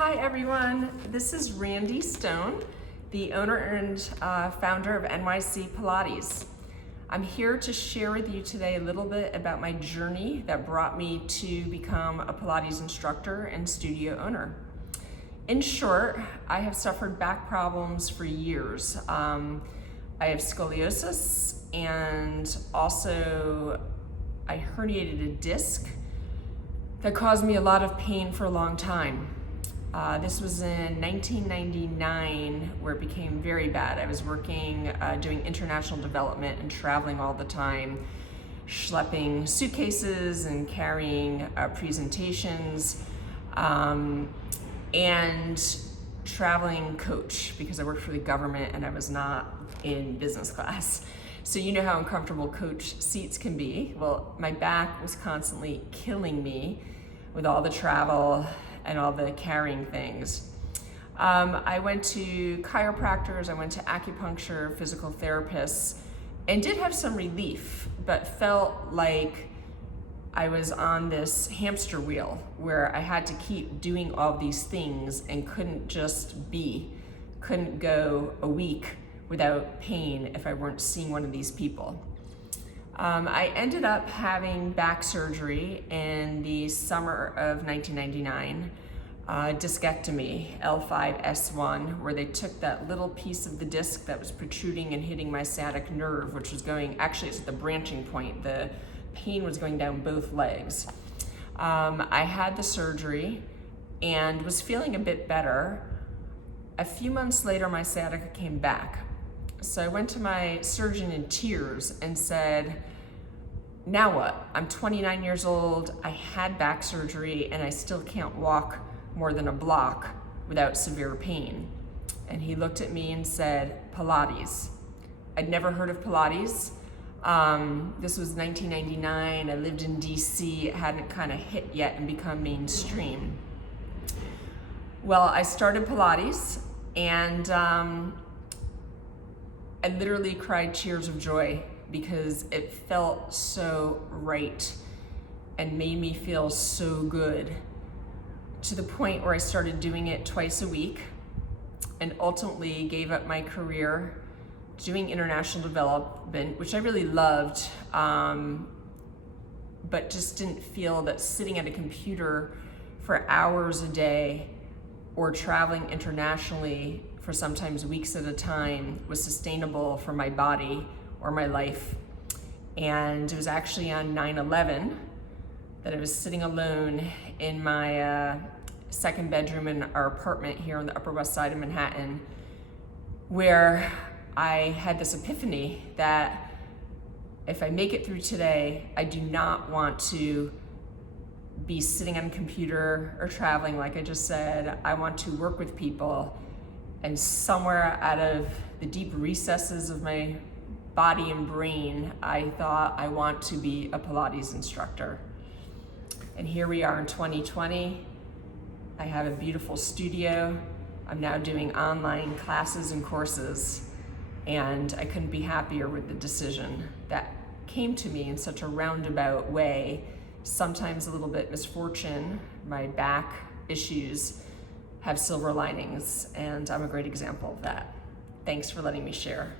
Hi everyone, this is Randy Stone, the owner and founder of NYC Pilates. I'm here to share with you today a little bit about my journey that brought me to become a Pilates instructor and studio owner. In short, I have suffered back problems for years. I have scoliosis and also I herniated a disc that caused me a lot of pain for a long time. This was in 1999 where it became very bad. I was working, doing international development and traveling all the time, schlepping suitcases and carrying presentations, and traveling coach because I worked for the government and I was not in business class. So you know how uncomfortable coach seats can be. Well, my back was constantly killing me with all the travel and all the carrying things. I went to chiropractors, I went to acupuncture, physical therapists, and did have some relief, but felt like I was on this hamster wheel where I had to keep doing all these things and couldn't just be, couldn't go a week without pain if I weren't seeing one of these people. I ended up having back surgery in the summer of 1999, discectomy, L5-S1, where they took that little piece of the disc that was protruding and hitting my sciatic nerve, which was going, actually it's at the branching point, the pain was going down both legs. I had the surgery and was feeling a bit better. A few months later, my sciatica came back. So I went to my surgeon in tears and said, now what? I'm 29 years old, I had back surgery, and I still can't walk more than a block without severe pain. And he looked at me and said, Pilates. I'd never heard of Pilates. This was 1999, I lived in DC, it hadn't kind of hit yet and become mainstream. Well, I started Pilates and I literally cried tears of joy because it felt so right and made me feel so good, to the point where I started doing it twice a week and ultimately gave up my career doing international development, which I really loved, but just didn't feel that sitting at a computer for hours a day or traveling internationally for sometimes weeks at a time was sustainable for my body or my life. And it was actually on 9/11 that I was sitting alone in my second bedroom in our apartment here on the Upper West Side of Manhattan, where I had this epiphany that if I make it through today, I do not want to be sitting on a computer or traveling, like I just said. I want to work with people, and somewhere out of the deep recesses of my body and brain, I thought I want to be a Pilates instructor. And here we are in 2020. I have a beautiful studio. I'm now doing online classes and courses, and I couldn't be happier with the decision that came to me in such a roundabout way. Sometimes a little bit misfortune, my back issues have silver linings, and I'm a great example of that. Thanks for letting me share.